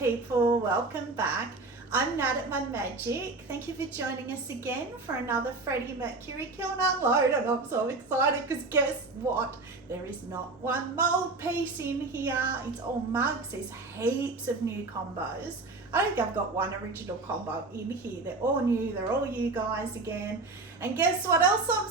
people, welcome back. I'm Nat at My Magic. Thank you for joining us again for another Freddie Mercury kiln unload, and I'm so excited because guess what? There is not one mould piece in here. It's all mugs. There's heaps of new combos. I don't think I've got one original combo in here. They're all new. They're all you guys again. And guess what else I'm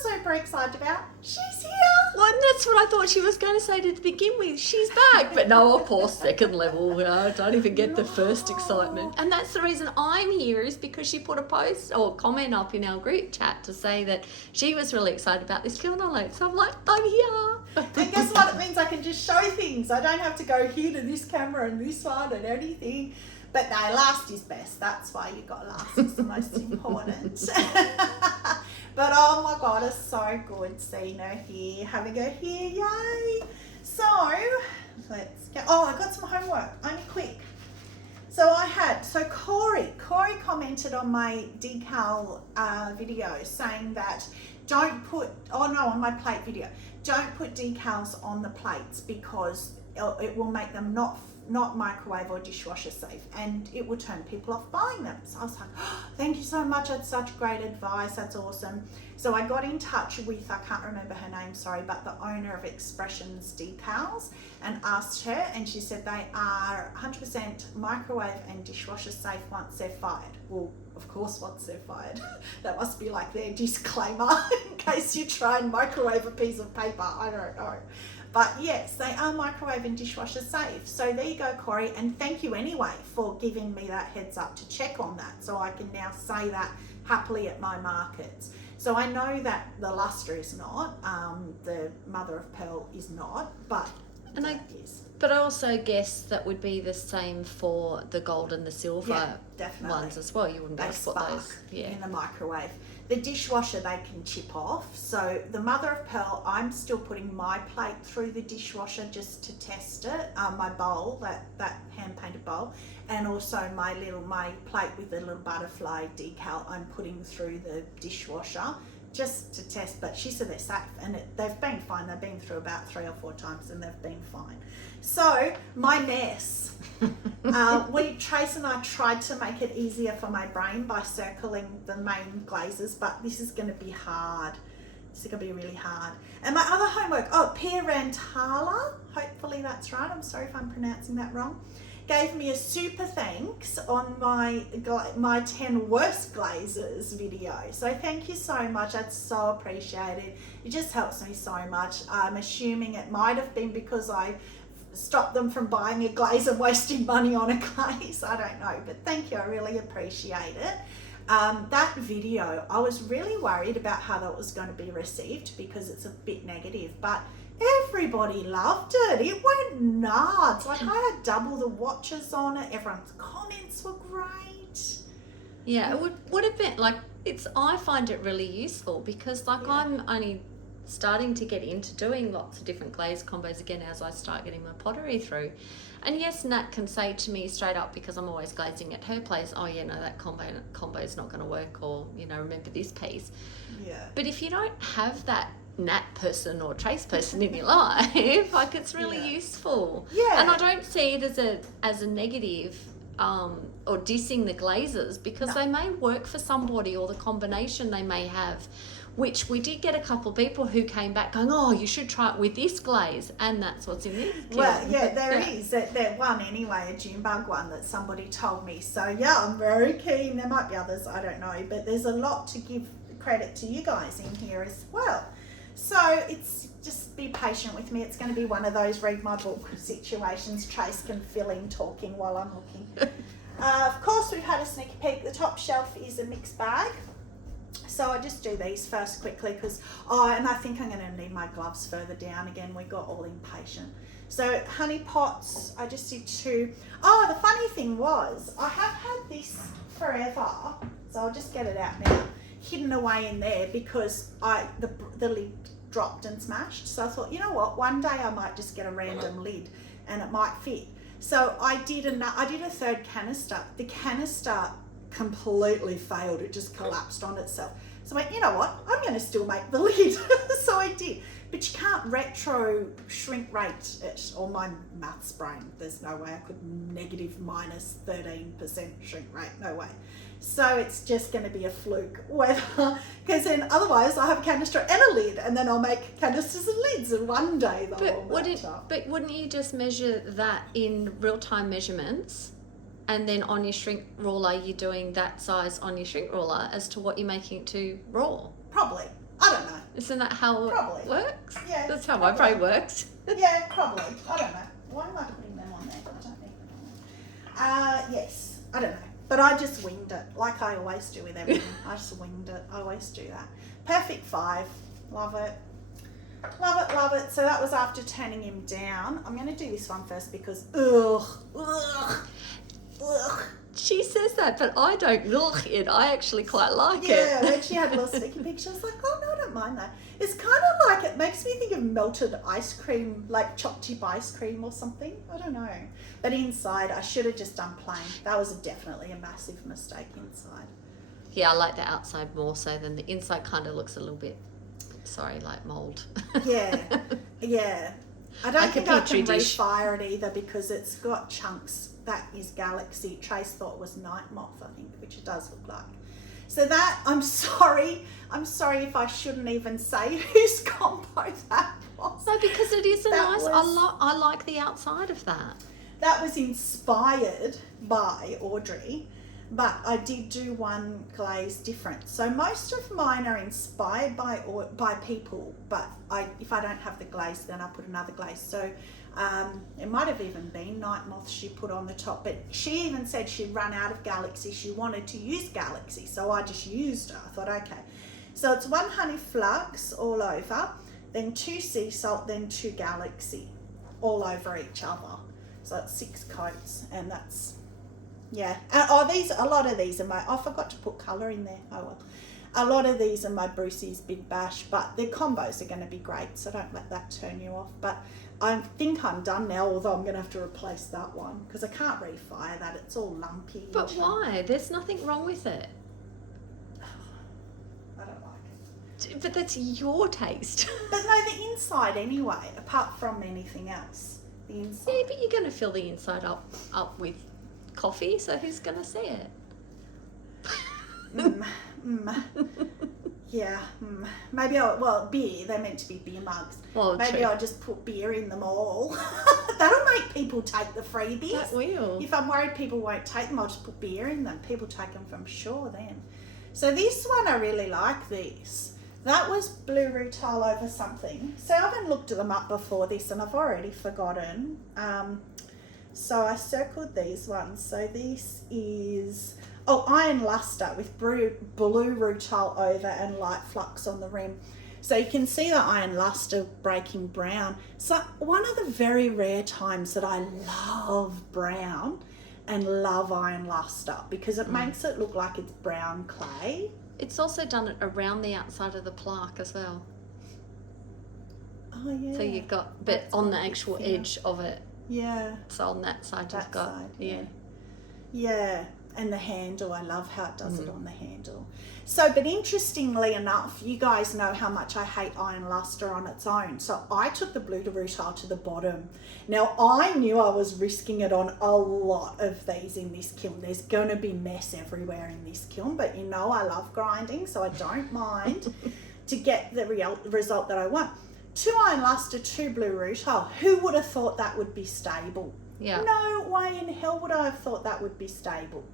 super excited about? She's here. Well, that's what I thought she was going to say to begin with. She's back. But no, of course, second level. Don't even get the first excitement. And that's the reason I'm here, is because she put a post or comment up in our group chat to say that she was really excited about this kiln unload. So I'm like, I'm here. And guess what? It means I can just show things. I don't have to go here to this camera and this one and anything. But no, last is best. That's why you got last. It's the most important. But oh my God, it's so good seeing her here, having her here, yay. So let's go. Oh, I got some homework, only quick. So Corey commented on my decal video saying that on my plate video, don't put decals on the plates because it will make them not microwave or dishwasher safe, and it will turn people off buying them. So I was like, oh, thank you so much, that's such great advice, that's awesome. So I got in touch with, I can't remember her name, sorry, but the owner of Expressions Decals, and asked her, and she said they are 100% microwave and dishwasher safe once they're fired. Well, of course, once they're fired. That must be like their disclaimer in case you try and microwave a piece of paper, I don't know. But yes, they are microwave and dishwasher safe. So there you go, Corey. And thank you anyway for giving me that heads up to check on that. So I can now say that happily at my markets. So I know that the luster is not, the mother of pearl is not, but and that is. But I also guess that would be the same for the gold and the silver ones as well. You wouldn't be able to put those in the microwave. The dishwasher they can chip off. So the mother of pearl, I'm still putting my plate through the dishwasher just to test it. My bowl, that hand painted bowl, and also my plate with the little butterfly decal, I'm putting through the dishwasher just to test. But she said they're safe, and they've been fine. They've been through about 3 or 4 times and they've been fine. So my mess. Trace and I tried to make it easier for my brain by circling the main glazes, but this is going to be hard. This is going to be really hard. And my other homework, Pirantala, hopefully that's right. I'm sorry if I'm pronouncing that wrong. Gave me a super thanks on my 10 worst glazes video. So thank you so much. That's so appreciated. It just helps me so much. I'm assuming it might have been because I stopped them from buying a glaze and wasting money on a glaze. I don't know, but thank you. I really appreciate it. That video, I was really worried about how that was going to be received because it's a bit negative, but everybody loved it. It went nuts. Like I had double the watches on it. Everyone's comments were great. Yeah, it would have been like, I find it really useful because I'm only starting to get into doing lots of different glaze combos again as I start getting my pottery through. And yes, Nat can say to me straight up, because I'm always glazing at her place, oh yeah, no, that combo is not going to work, or remember this piece. Yeah. But if you don't have that Nat person or Trace person in your life, like it's really useful. Yeah. And I don't see it as a negative or dissing the glazes, because they may work for somebody, or the combination they may have, which we did get a couple of people who came back going, oh, you should try it with this glaze, and that's what's in this kiln. Well, yeah, there is that one anyway, a June bug one that somebody told me. So yeah, I'm very keen. There might be others, I don't know, but there's a lot to give credit to you guys in here as well. So it's just be patient with me. It's going to be one of those read my book situations. Trace can fill in talking while I'm looking. Of course, we've had a sneaky peek. The top shelf is a mixed bag. So I just do these first quickly because, and I think I'm going to need my gloves further down again. We got all impatient. So honey pots, I just did 2. Oh, the funny thing was, I have had this forever. So I'll just get it out now. Hidden away in there because the lid dropped and smashed. So I thought, you know what, one day I might just get a random lid and it might fit. So I did a 3rd canister. The canister completely failed. It just collapsed on itself. So I went, you know what, I'm going to still make the lid. So I did. but you can't retro shrink rate it, or my maths brain, there's no way I could negative minus 13% shrink rate, no way. So it's just going to be a fluke, whether, because then otherwise I have a canister and a lid, and then I'll make canisters and lids, and one day they'll all match up. But wouldn't you just measure that in real-time measurements, and then on your shrink ruler you're doing that size on your shrink ruler as to what you're making it to raw? Probably. I don't know. Isn't that how Probably. it works? Yeah. That's how probably. my brain works. Yeah, probably. I don't know. Why am I putting them on there? I don't need them on there. Yes. I don't know. But I just winged it, like I always do with everything. I just winged it. I always do that. Perfect 5. Love it. Love it, love it. So that was after turning him down. I'm going to do this one first because, ugh. She says that, but I don't look it. I actually quite like it. Yeah, when she had a little sticky picture, I was like, oh no, I don't mind that. It's kind of like, it makes me think of melted ice cream, like chopped chip ice cream or something. I don't know. But inside, I should have just done plain. That was definitely a massive mistake inside. Yeah, I like the outside more so than the inside. Kind of looks a little bit, like mold. Yeah, yeah. I don't Like a think I Petri can dish. refire it either because it's got chunks. That is Galaxy. Trace thought was night moth, I think, which it does look like. So that, I'm sorry if I shouldn't even say whose combo that was. No, because it is a That nice. was- I like the outside of that. That was inspired by Audrey, but I did do one glaze different. So most of mine are inspired by people, but if I don't have the glaze, then I put another glaze. So it might have even been Night Moth she put on the top, but she even said she'd run out of Galaxy. She wanted to use Galaxy, so I just used her. I thought, okay. So it's 1 honey flux all over, then 2 sea salt, then 2 Galaxy all over each other. So it's 6 coats, and that's, yeah. A lot of these are I forgot to put colour in there. Oh well. A lot of these are my Brucey's Big Bash, but the combos are going to be great, so don't let that turn you off. But I think I'm done now, although I'm going to have to replace that one because I can't refire that. It's all lumpy. But why? There's nothing wrong with it. I don't like it. But that's your taste. But no, the inside anyway, apart from anything else. The inside. Yeah, but you're going to fill the inside up with coffee, so who's going to see it? Yeah. Maybe beer. They're meant to be beer mugs. Well, maybe true. I'll just put beer in them all. That'll make people take the freebies. That will. If I'm worried people won't take them, I'll just put beer in them. People take them from sure then. So this one, I really like this. That was blue rutile over something. So I haven't looked them up before this, and I've already forgotten. So I circled these ones. So this is iron luster with blue rutile over and light flux on the rim. So you can see the iron luster breaking brown. So one of the very rare times that I love brown and love iron luster because it makes it look like it's brown clay. It's also done it around the outside of the plaque as well. Oh yeah. So you've got, but That's on the a bit actual thinner. edge of it. Yeah. So on that side That you've got, side, yeah. Yeah, and the handle, I love how it does it on the handle. So, but interestingly enough, you guys know how much I hate iron luster on its own. So I took the blue rutile to the bottom. Now, I knew I was risking it on a lot of these in this kiln. There's going to be mess everywhere in this kiln, but you know I love grinding, so I don't mind to get the result that I want. 2 iron luster, 2 blue rutile. Who would have thought that would be stable? Yeah. No way in hell would I have thought that would be stable.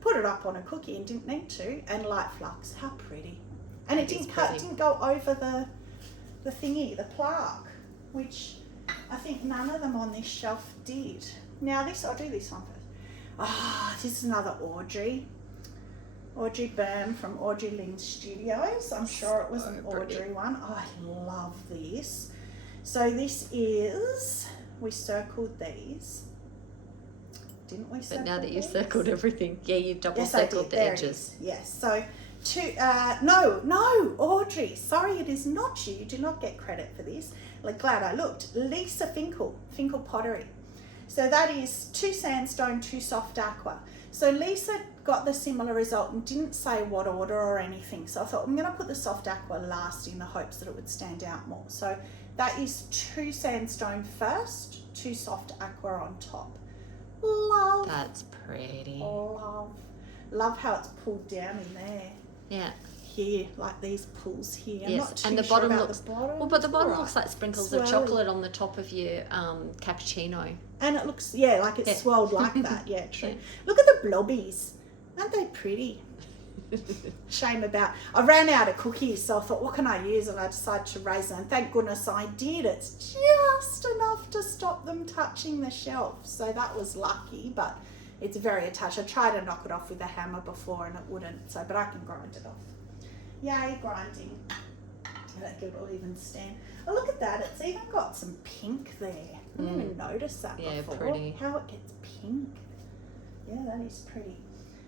Put it up on a cookie and didn't need to, and light flux. How pretty. And it didn't go over the thingy, the plaque, which I think none of them on this shelf did. Now I'll do this one first. This is another Audrey Byrne from Audrey Lynn Studios. I'm sure it was an Audrey one. I love this. So this is, we circled these. Didn't we circle But now that you've these? circled everything, yeah, you've double circled the There it edges. is. Yes. So no, Audrey. Sorry, it is not you. You do not get credit for this. Glad I looked. Lisa Finkel Pottery. So that is 2 sandstone, 2 soft aqua. So Lisa got the similar result and didn't say what order or anything. So I thought I'm going to put the soft aqua last in the hopes that it would stand out more. So That is 2 sandstone first, 2 soft aqua on top. Love. That's pretty. Love how it's pulled down in there. Yeah. Here, like these pulls here. I'm Yes, not too and the sure bottom about looks the bottom. well, but the bottom All looks right. like sprinkles Swirly. of chocolate on the top of your cappuccino. And it looks, yeah, like it's Yeah. swelled like that. Yeah, true. Yeah. Look at the blobbies. Aren't they pretty? Shame about, I ran out of cookies, so I thought, what can I use? And I decided to raise them. And thank goodness I did. It's just enough to stop them touching the shelf. So that was lucky, but it's very attached. I tried to knock it off with a hammer before and it wouldn't. So, but I can grind it off. Yay, grinding. That it'll even stand. Oh, look at that. It's even got some pink there. I didn't even notice that before. Pretty. How it gets pink. Yeah, that is pretty.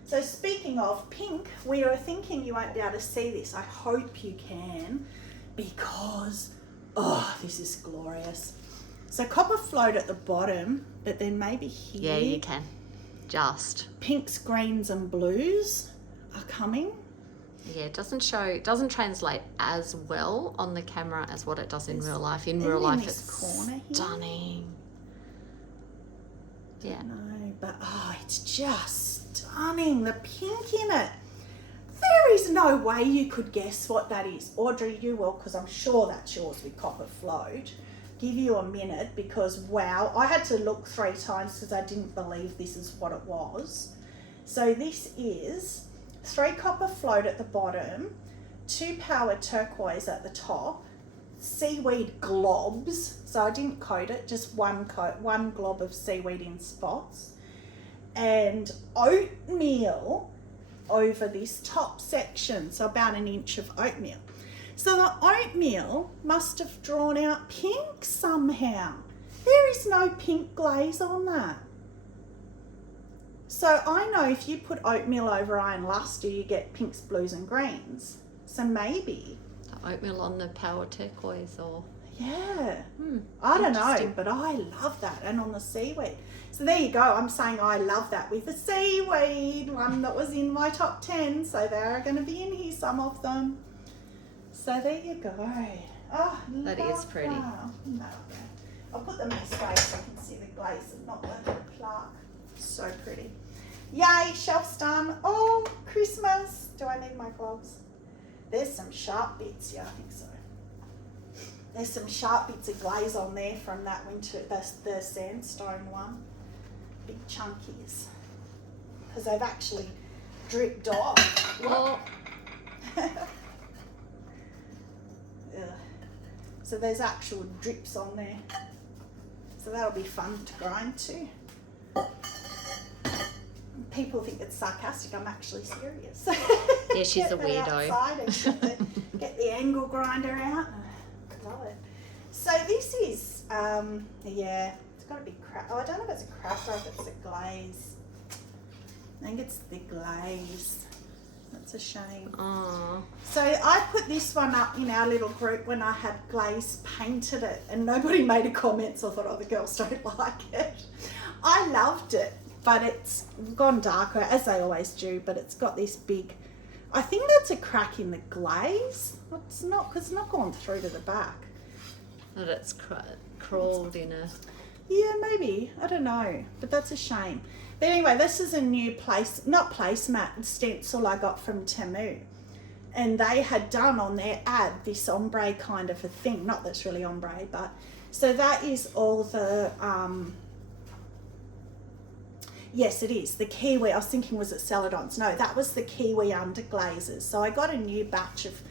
So speaking of pink, we were thinking you won't be able to see this. I hope you can, because, oh, this is glorious. So copper float at the bottom, but then maybe here. Yeah, you can. Just. Pinks, greens and blues are coming. Yeah, it doesn't translate as well on the camera as what it does in real life. In real in life, this it's corner here. stunning. Yeah. No, but oh, it's just stunning. The pink in it. There is no way you could guess what that is. Audrey, you will, because I'm sure that's yours with copper float. Give you a minute, because wow, I had to look 3 times because I didn't believe this is what it was. So this is 3 copper float at the bottom, 2 power turquoise at the top, seaweed globs, so I didn't coat it, just one glob of seaweed in spots, and oatmeal over this top section, so about 1 inch of oatmeal. So the oatmeal must have drawn out pink somehow. There is no pink glaze on that. So I know if you put oatmeal over iron luster, you get pinks, blues and greens. So maybe. The oatmeal on the power turquoise or... Yeah. I don't know, but I love that. And on the seaweed. So there you go. I'm saying I love that with the seaweed, one that was in my top 10. So there are going to be in here, some of them. So there you go. Oh, that is pretty. No, I'll put them this way so I can see the glaze and not the plaque. So pretty. Yay, shelf's done. Oh, Christmas. Do I need my gloves? There's some sharp bits. Yeah, I think so. There's some sharp bits of glaze on there from that winter, the sandstone one. Big chunkies. Because they've actually dripped off. Oh. So there's actual drips on there. So that'll be fun to grind too. People think it's sarcastic. I'm actually serious. Yeah, she's a weirdo. Get the angle grinder out. Love it. So this is, yeah, it's got to be crap. Oh, I don't know if it's a craft or if it's a glaze. I think it's the glaze. That's a shame. Aww. So I put this one up in our little group when I had glaze painted it, and nobody made a comment, so I thought, oh, the girls don't like it. I loved it, but it's gone darker, as they always do, but it's got this big, I think that's a crack in the glaze. It's not, because it's not gone through to the back. That it's crawled in a... Yeah, maybe. I don't know, but that's a shame. But anyway, this is a new placemat stencil I got from Temu. And they had done on their ad this ombre kind of a thing. Not that it's really ombre, but... So that is all the... Yes, it is. The kiwi. I was thinking, was it celadons? No, that was the kiwi underglazes. So I got a new batch of...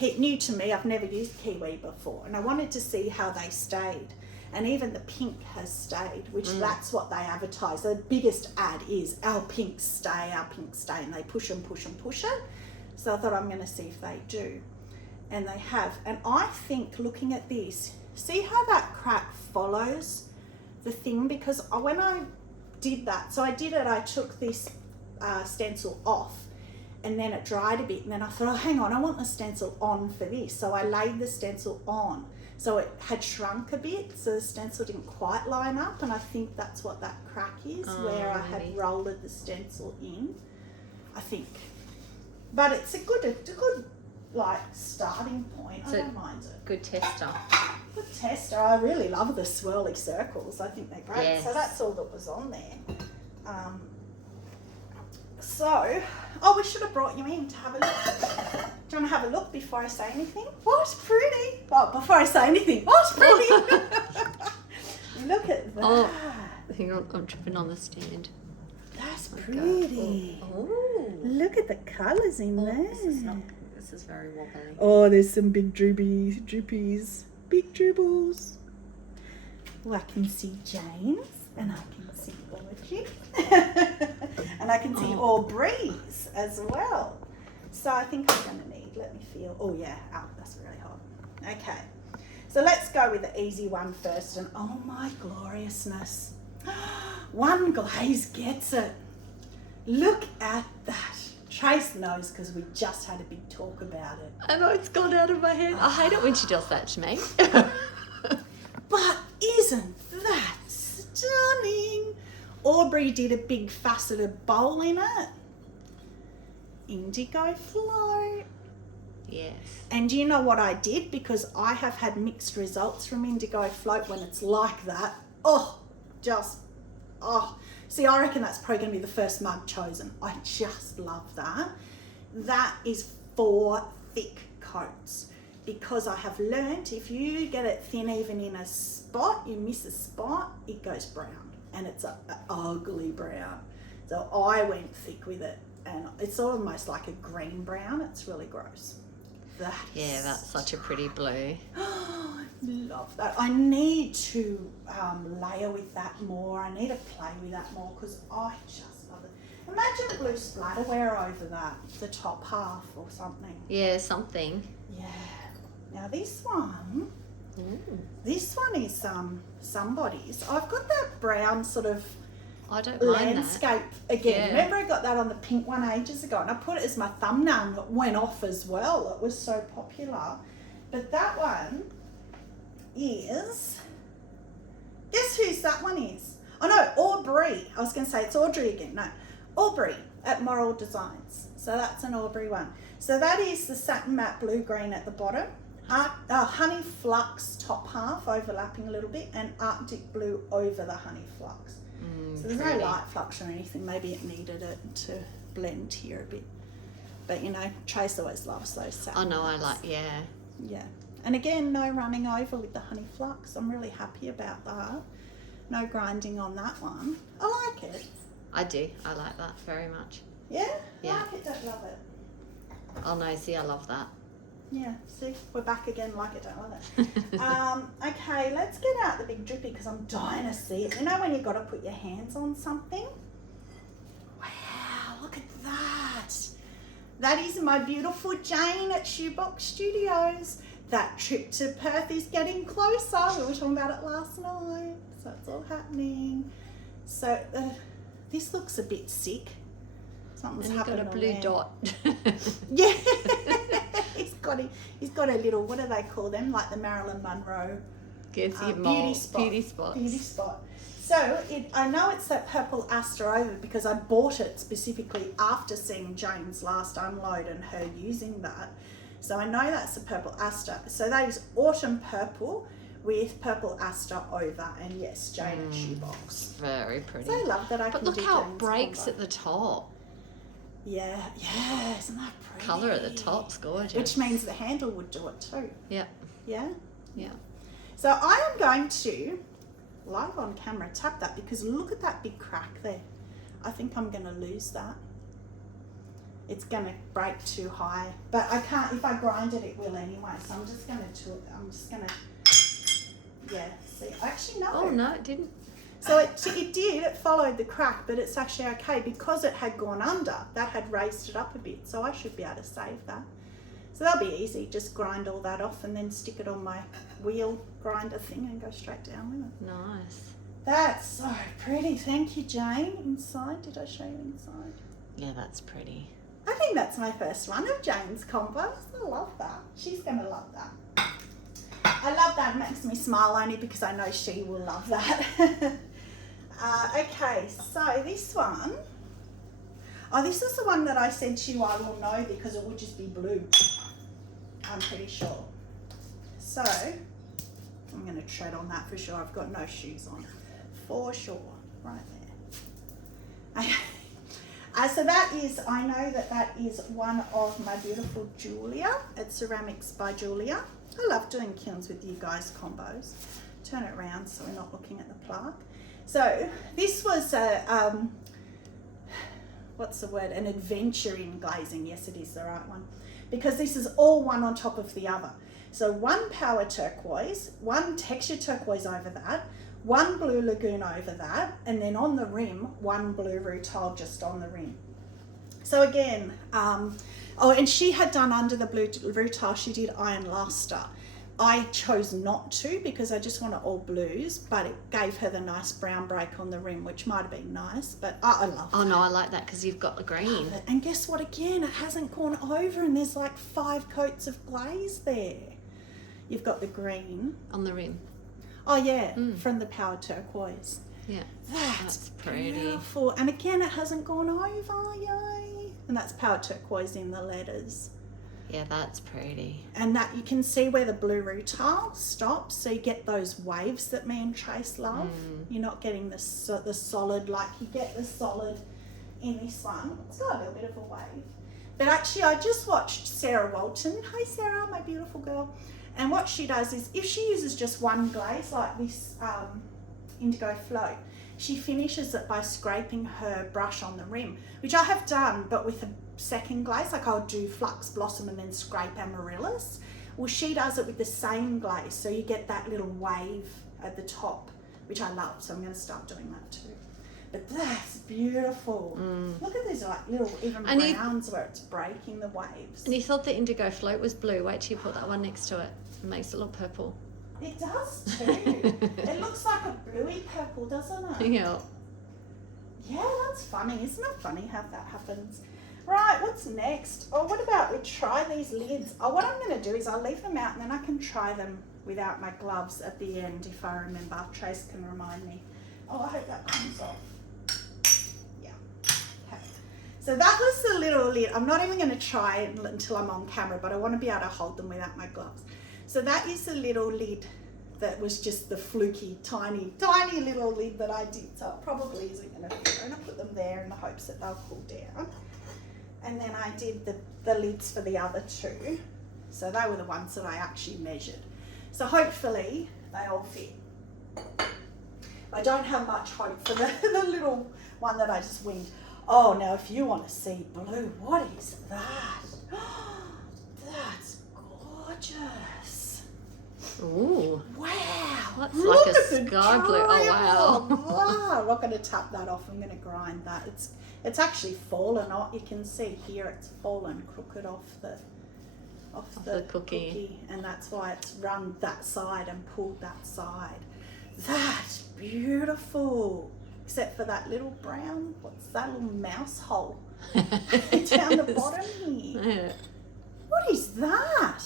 New to me, I've never used kiwi before. And I wanted to see how they stayed. And even the pink has stayed, which that's what they advertise. The biggest ad is, our pinks stay, and they push and push and push it. So I thought, I'm going to see if they do. And they have. And I think, looking at this, see how that crack follows the thing? Because when I did that, so I took this stencil off, and then it dried a bit, and then I thought, oh, hang on, I want the stencil on for this. So I laid the stencil on. So it had shrunk a bit, so the stencil didn't quite line up, and I think that's what that crack is, where I had rolled the stencil in, I think. But it's a good like starting point. I don't mind it. Good tester. Good tester. I really love the swirly circles. I think they're great. Yes. So that's all that was on there. We should have brought you in to have a look. Do you want to have a look before I say anything? What's pretty? Well, before I say anything, what's pretty? Look at that. Oh, hang on, I'm tripping on the stand. That's pretty. Oh. Look at the colours in there. This is very wobbly. Oh, there's some big drippies. Big dribbles. Well, I can see James and I can see Audrey. And I can see Aubrey's as well. So I think I'm going to need, let me feel. Oh yeah, that's really hot. Okay. So let's go with the easy one first. And oh my gloriousness. One glaze gets it. Look at that. Trace knows because we just had a big talk about it. I know, it's gone out of my head. I hate it when she does that to me. But isn't that stunning? Aubrey did a big faceted bowl in it. Indigo float. Yes. And do you know what I did? Because I have had mixed results from indigo float when it's like that. See, I reckon that's probably going to be the first mug chosen. I just love that. That is 4 thick coats. Because I have learnt if you get it thin even in a spot, you miss a spot, it goes brown. And it's an ugly brown. So I went thick with it. And it's almost like a green brown. It's really gross. That's such a pretty blue. Love that. I need to layer with that more. I need to play with that more because I just love it. Imagine blue splatterware over that, the top half or something. Yeah, something. Yeah. Now this one is somebody's. I've got that brown sort of I don't mind landscape that. again. Yeah. Remember I got that on the pink one ages ago and I put it as my thumbnail and it went off as well. It was so popular. But that one is, guess whose that one is? Oh no, Aubrey. I was going to say it's Audrey again. No, Aubrey at Moral Designs. So that's an Aubrey one. So that is the satin matte blue green at the bottom. Honey flux top half overlapping a little bit and Arctic blue over the honey flux. So there's no light flux or anything. Maybe it needed it to blend here a bit. But you know, Trace always loves those satin. Oh no, I like, yeah. Yeah. And again, no running over with the honey flux. I'm really happy about that. No grinding on that one. I like it. I do. I like that very much. Yeah? Yeah. Like it, don't love it. Oh no, see, I love that. Yeah, see, we're back again, like it, don't love it. Okay, let's get out the big drippy because I'm dying to see it. You know when you've got to put your hands on something? Wow, look at that. That is my beautiful Jane at Shoebox Studios. That trip to Perth is getting closer. We were talking about it last night. So it's all happening. So this looks a bit sick. Something's happened. And you've got a blue dot. Yeah. He's got a little, what do they call them? Like the Marilyn Monroe beauty spot. So I know it's that purple Aster over because I bought it specifically after seeing Jane's last unload and her using that. So I know that's the purple Aster. So that is autumn purple with purple Aster over. And yes, Jane at Shoebox. Very pretty. So I love that I but can look do how Jane's it breaks combo. at the top. Yeah, isn't that pretty? Colour at the top's gorgeous. Which means the handle would do it too. Yeah. Yeah? Yeah. So I am going to, live on camera, tap that because look at that big crack there. I think I'm going to lose that. It's going to break too high. But I can't, if I grind it, it will anyway. So I'm just going to, yeah, see. Actually, no. Oh, no, it didn't. So it followed the crack, but it's actually okay because it had gone under. That had raised it up a bit, so I should be able to save that. So that'll be easy. Just grind all that off and then stick it on my wheel grinder thing and go straight down with it. Nice. That's so pretty. Thank you, Jane. Inside, did I show you inside? Yeah, that's pretty. I think that's my first one of Jane's combos. I love that. She's going to love that. I love that. It makes me smile only because I know she will love that. Okay, so this one. Oh, this is the one that I said to you I will know because it would just be blue. I'm pretty sure. So I'm going to tread on that for sure. I've got no shoes on, for sure, right there. So that is, I know that is one of my beautiful Julia. It's Ceramics by Julia. I love doing kilns with you guys combos. Turn it around so we're not looking at the plaque. So this was a, what's the word? An adventure in glazing. Yes, it is the right one. Because this is all one on top of the other. So one power turquoise, one texture turquoise over that, one blue Laguna over that, and then on the rim, one blue rutile just on the rim. So again, oh, and she had done under the blue rutile, she did iron luster. I chose not to because I just wanted all blues, but it gave her the nice brown break on the rim, which might have been nice, but I love it. Oh no, I like that because you've got the green. And guess what, again, it hasn't gone over and there's like 5 coats of glaze there. You've got the green. On the rim. Oh yeah, from the power turquoise. Yeah. That's pretty. Beautiful. And again, it hasn't gone over, yay. And that's power turquoise in the letters. Yeah, that's pretty. And that you can see where the blue rutile stops, so you get those waves that me and Trace love. You're not getting the solid like you get the solid in this one. It's got a little bit of a wave. But actually, I just watched Sarah Walton. Hi Sarah, my beautiful girl. And what she does is, if she uses just one glaze like this Indigo Float, she finishes it by scraping her brush on the rim, which I have done, but with a second glaze. Like I'll do Flux Blossom and then scrape Amaryllis. Well, she does it with the same glaze, so you get that little wave at the top, which I love. So I'm going to start doing that too. But that's beautiful. Look at these like little even browns where it's breaking the waves. And you thought the Indigo Float was blue. Wait till you put that one next to it. It makes it look purple. It does too. It looks like a bluey purple, doesn't it? Yeah. Yeah, that's funny. Isn't it funny how that happens? Right, what's next? Oh, what about we try these lids? Oh, what I'm going to do is I'll leave them out and then I can try them without my gloves at the end if I remember. Trace can remind me. Oh, I hope that comes off. Yeah. Okay. So that was the little lid. I'm not even going to try it until I'm on camera, but I want to be able to hold them without my gloves. So that is the little lid that was just the fluky, tiny little lid that I did. So it probably isn't going to fit. I'm going to put them there in the hopes that they'll cool down. And then I did the lids for the other 2. So they were the ones that I actually measured. So hopefully they all fit. I don't have much hope for the little one that I just winged. Oh, now if you want to see blue, what is that? That's gorgeous. Ooh. Wow. That's Look like at a the sky blue. Oh, wow. wow. I'm not going to tap that off. I'm going to grind that. It's actually fallen off. You can see here it's fallen crooked off the cookie. And that's why it's run that side and pulled that side. That's beautiful. Except for that little brown, what's that little mouse hole down the bottom here? Yeah. What is that?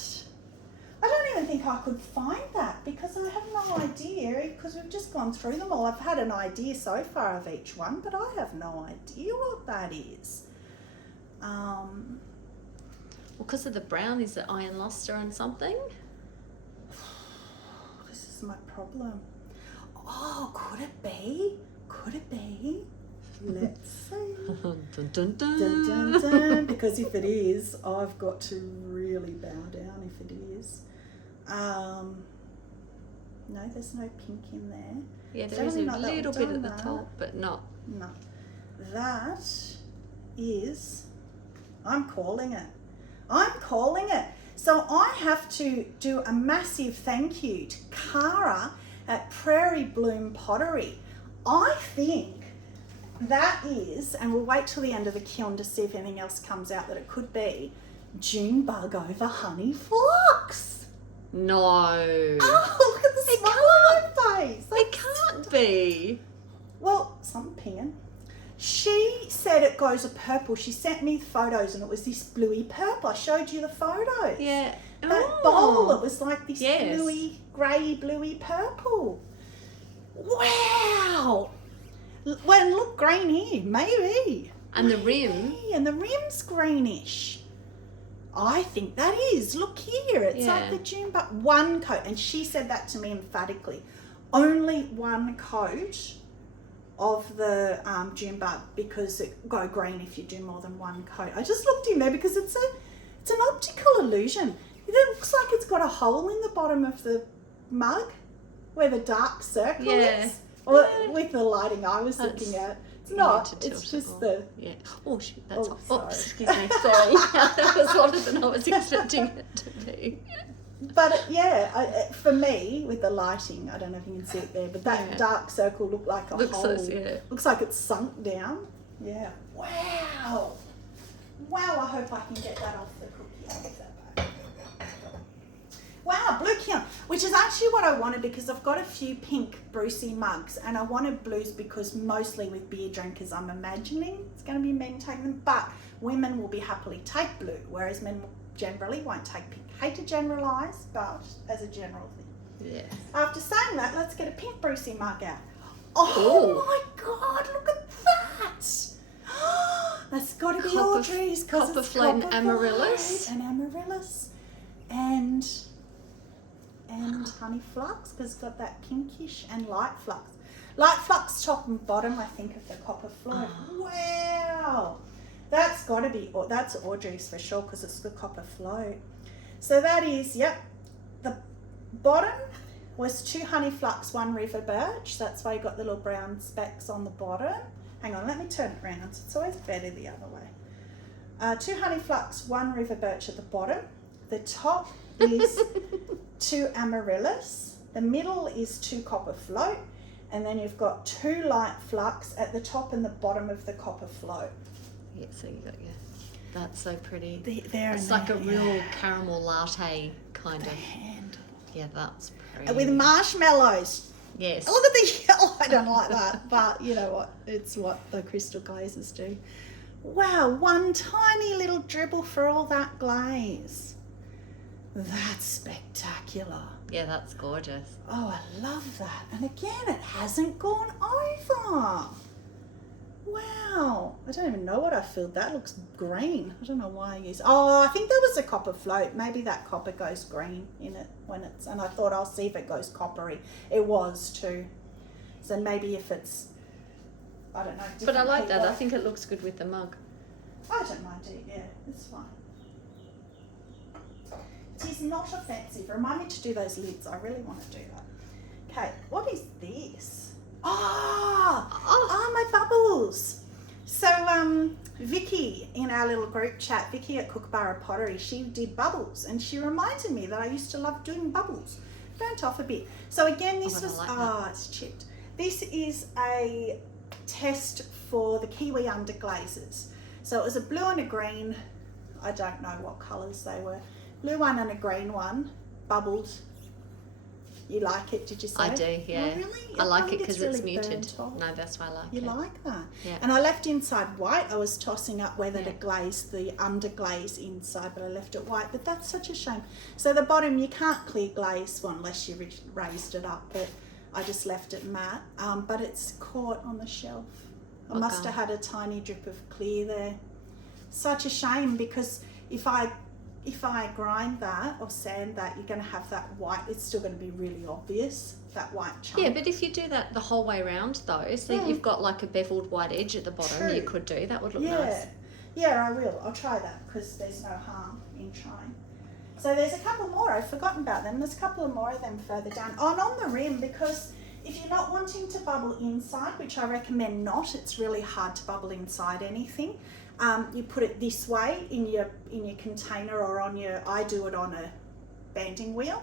I don't even think I could find that because I have no idea, because we've just gone through them all. I've had an idea so far of each one, but I have no idea what that is. Well, because of the brown, is it iron luster and something? This is my problem. Oh, could it be? Could it be? Let's see. Dun, dun, dun. Dun, dun, dun. Because if it is, I've got to really bow down if it is. No, there's no pink in there. Yeah, there is a little bit at the top, but not. No. That is, I'm calling it. I'm calling it. So I have to do a massive thank you to Cara at Prairie Bloom Pottery. I think that is, and we'll wait till the end of the kiln to see if anything else comes out that it could be, Junebug over honey flux. No. Oh, look at the smile on my face. It can't be. Well, something pinging. She said it goes a purple. She sent me photos and it was this bluey purple. I showed you the photos. Yeah. That bowl, it was like this Yes. bluey, grey, bluey purple. Wow. Well, look, green here, maybe. And the rim. Maybe. And the rim's greenish. I think that is. Look here. It's like the June bug. One coat. And she said that to me emphatically. Only one coat of the June bug, because it go green if you do more than one coat. I just looked in there because it's an optical illusion. It looks like it's got a hole in the bottom of the mug where the dark circle is. Or with the lighting I was looking at. It's not. It's just the... Yeah. Oh, shoot. That's off. sorry. Oh, excuse me. Sorry. That was hotter than I was expecting it to be. But for me, with the lighting, I don't know if you can see it there, but that dark circle looked like a hole. Looks like it's sunk down. Yeah. Wow. Wow, I hope I can get that off the cookie. Wow, blue kiln, which is actually what I wanted, because I've got a few pink Brucey mugs, and I wanted blues because mostly with beer drinkers I'm imagining it's going to be men taking them, but women will be happily take blue, whereas men generally won't take pink. Hate to generalise, but as a general thing. Yeah. After saying that, let's get a pink Brucey mug out. Oh my God, look at that! That's got to be Audrey's, because it's Copper Float and Amaryllis. And Amaryllis. And honey flux, because it's got that pinkish and light flux. Light flux top and bottom, I think, of the copper float. Wow. That's got to be, that's Audrey's for sure, because it's the copper float. So that is, the bottom was 2 honey flux, 1 river birch. That's why you got the little brown specks on the bottom. Hang on, let me turn it around. It's always better the other way. 2 honey flux, 1 river birch at the bottom. The top is 2 amaryllis. The middle is 2 copper float. And then you've got 2 light flux at the top and the bottom of the copper float. Yeah, so you got that's so pretty. It's like a real caramel latte kind of. Handle. Yeah, that's pretty. With marshmallows. Yes. Look at the yellow. I don't like that, but you know what? It's what the crystal glazes do. Wow, one tiny little dribble for all that glaze. That's spectacular. Yeah, that's gorgeous. Oh, I love that. And again, it hasn't gone over. Wow. I don't even know what I filled. That looks green. I don't know why I used... Oh, I think that was a copper float. Maybe that copper goes green in it when it's... And I thought I'll see if it goes coppery. It was too. So maybe if it's... I don't know. But I like that. I think it looks good with the mug. I don't mind it. Yeah, it's fine. It is not offensive. Remind me to do those lids. I really want to do that. Okay, what is this? My bubbles. So Vicky in our little group chat, Vicky at Kookaburra Pottery, she did bubbles, and she reminded me that I used to love doing bubbles. Burnt off a bit. So again, this was it's chipped. This is a test for the kiwi under glazes. So it was a blue and a green. I don't know what colours they were. Blue one and a green one, bubbled. You like it, did you say? I do, yeah. Oh, really? I like it because it's really muted. No, that's why I like it. You like that? Yeah. And I left inside white. I was tossing up whether to glaze the underglaze inside, but I left it white. But that's such a shame. So the bottom, you can't clear glaze unless you raised it up, but I just left it matte. But it's caught on the shelf. I must have had a tiny drip of clear there. Such a shame, because if I grind that or sand that, you're going to have that white. It's still going to be really obvious, that white chunk. Yeah, but if you do that the whole way around though, so you've got like a beveled white edge at the bottom. True. You could do that. Would look nice. Yeah, I will. I'll try that, because there's no harm in trying. So there's a couple more. I've forgotten about them. There's a couple of more of them further down. Oh, and on the rim, because if you're not wanting to bubble inside, which I recommend not, it's really hard to bubble inside anything. You put it this way in your container, or on your, I do it on a banding wheel,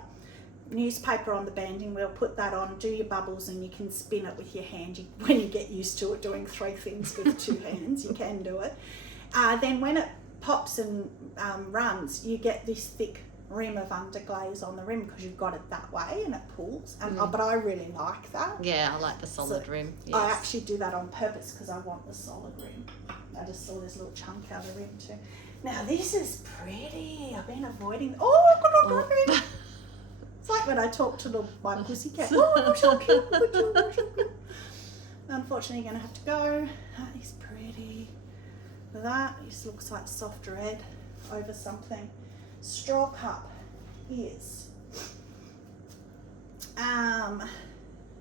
newspaper on the banding wheel, put that on, do your bubbles, and you can spin it with your hand. When you get used to it, doing 3 things with 2 hands, you can do it. Then when it pops and runs, you get this thick rim of underglaze on the rim, because you've got it that way and it pulls. But I really like that. Yeah, I like the solid rim. Yes. I actually do that on purpose, because I want the solid rim. I just saw this little chunk out of the rim too. Now this is pretty. I've been avoiding. Oh. It's like when I talk to my pussycat. Unfortunately, you're going to have to go. That is pretty. That just looks like soft red. over something. Straw cup is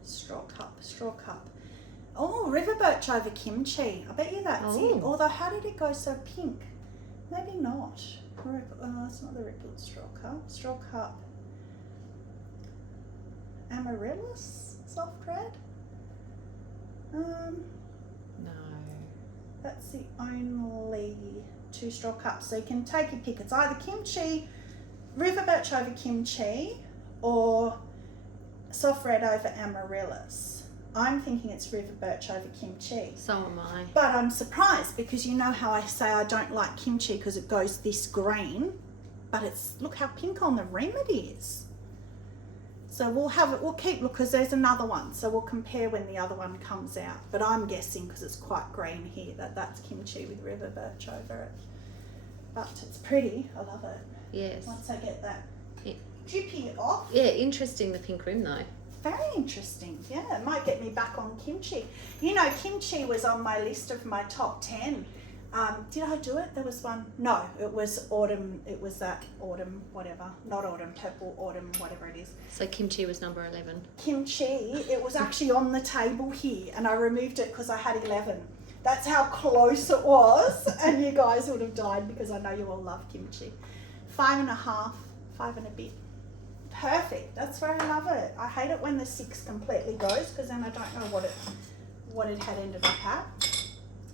straw cup. Oh, river birch over kimchi. I bet you that's it. Although, how did it go so pink? Maybe not. It's not the rippled straw cup. Straw cup. Amaryllis soft red. No. That's the only 2 straw cups. So you can take your pick. It's either kimchi, river birch over kimchi, or soft red over amaryllis. I'm thinking it's river birch over kimchi. So am I. But I'm surprised because you know how I say I don't like kimchi because it goes this green, but it's, look how pink on the rim it is. So we'll keep, look, because there's another one. So we'll compare when the other one comes out. But I'm guessing, because it's quite green here, that's kimchi with river birch over it. But it's pretty. I love it. Yes. Once I get that dripping it off. Yeah, interesting, the pink rim though. Very interesting. Yeah, it might get me back on kimchi. You know, kimchi was on my list of my top 10. Did I do it? There was one. No, it was autumn. It was that autumn, whatever. Not autumn, purple, autumn, whatever it is. So kimchi was number 11. Kimchi, it was actually on the table here, and I removed it because I had 11. That's how close it was, and you guys would have died because I know you all love kimchi. 5.5, 5 and a bit. Perfect. That's where I love it. I hate it when the 6 completely goes because then I don't know what it had ended up at.